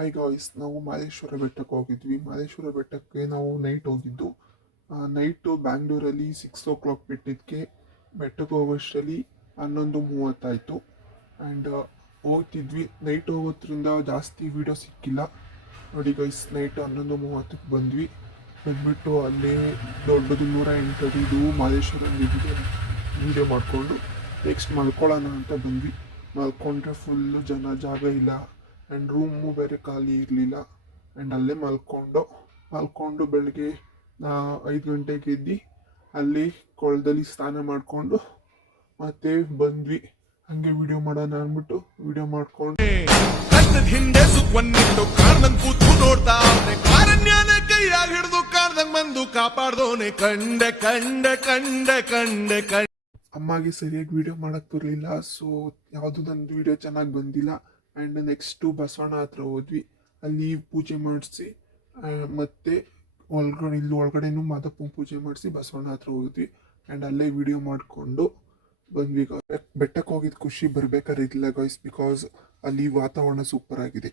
Hi guys, ನಾವು ಮಾದೇಶ್ವರ ಬೆಟ್ಟಕ್ಕೆ ಹೋಗಿದ್ವಿ. ಮಾದೇಶ್ವರ ಬೆಟ್ಟಕ್ಕೆ ನಾವು ನೈಟ್ ಹೋಗಿದ್ದು. ನೈಟು ಬ್ಯಾಂಗ್ಳೂರಲ್ಲಿ 6 o'clock ಬಿಟ್ಟಿದ್ದಕ್ಕೆ ಬೆಟ್ಟಕ್ಕೆ ಹೋಗೋಷ್ಟರಲ್ಲಿ 11:30 ಆ್ಯಂಡ್ ಹೋಗ್ತಿದ್ವಿ. ನೈಟ್ ಹೋಗೋದ್ರಿಂದ ಜಾಸ್ತಿ ವೀಡಿಯೋ ಸಿಕ್ಕಿಲ್ಲ. ನೋಡಿ ಗೈಸ್, ನೈಟ್ 11:30ಕ್ಕೆ ಬಂದ್ವಿ. ಬಂದ್ಬಿಟ್ಟು ಅಲ್ಲೇ ದೊಡ್ಡದು 108 ಅಡಿದು ಮಾದೇಶ್ವರ ವೀಡಿಯೋ ಮಾಡಿಕೊಂಡು ನೆಕ್ಸ್ಟ್ ಮಲ್ಕೊಳ್ಳೋಣ ಅಂತ ಬಂದ್ವಿ. ಮಲ್ಕೊಂಡ್ರೆ ಫುಲ್ಲು ಜಾಗ ಇಲ್ಲ ಆ್ಯಂಡ್ ರೂಮು ಬೇರೆ ಖಾಲಿ ಇರಲಿಲ್ಲ. ಆ್ಯಂಡ್ ಅಲ್ಲೇ ಮಲ್ಕೊಂಡು ಬೆಳಗ್ಗೆ 5 ಗಂಟೆಗೆ ಎದ್ದು ಅಲ್ಲಿ ಕೊಳದಲ್ಲಿ ಸ್ನಾನ ಮಾಡಿಕೊಂಡು ಮತ್ತೆ ಬಂದ್ವಿ. ಹಂಗೆ ವಿಡಿಯೋ ಮಾಡೋಣ ಅಂದ್ಬಿಟ್ಟು ವಿಡಿಯೋ ಮಾಡ್ಕೊಂಡು ಹಿಂದೆ ಸುಖವನ್ನಿಟ್ಟು ಕಾಡ್ದಂಗ್ ಕೂತು ನೋಡ್ತಾ ಕಾರಣ್ಯನ ಕೈಯಾಗ ಹಿಡಿದು ಕಾಡ್ದಂಗ್ ಬಂದು ಕಾಪಾಡ್ದೋನೆ ಕಂಡೆ ಕಂಡೆ ಕಂಡೆ ಕಂಡೆ ಕಂಡೆ. ಅಮ್ಮಗೆ ಸರಿಯಾಗಿ ವಿಡಿಯೋ ಮಾಡೋಕ್ಕೆ ಬರಲಿಲ್ಲ, ಸೊ ಯಾವುದು ನನ್ನ ವಿಡಿಯೋ ಚೆನ್ನಾಗಿ ಬಂದಿಲ್ಲ. ಆ್ಯಂಡ್ ನೆಕ್ಸ್ಟು ಬಸವಣ್ಣ ಹತ್ರ ಹೋದ್ವಿ. ಅಲ್ಲಿ ಪೂಜೆ ಮಾಡಿಸಿ ಮತ್ತು ಒಳಗಡೆನೂ ಮಾದಪ್ಪನ ಪೂಜೆ ಮಾಡಿಸಿ ಬಸವಣ್ಣ ಹತ್ರ ಹೋದ್ವಿ. ಆ್ಯಂಡ್ ಅಲ್ಲೇ ವಿಡಿಯೋ ಮಾಡಿಕೊಂಡು ಬಂದ್ವಿ. ಬೆಟ್ಟಕ್ಕೆ ಹೋಗಿದ್ದು ಖುಷಿ ಬರಬೇಕಾದ್ರೆ ಇಲ್ಲ ಗಾಯ್ಸ್, ಬಿಕಾಸ್ ಅಲ್ಲಿ ವಾತಾವರಣ ಸೂಪರ್ ಆಗಿದೆ.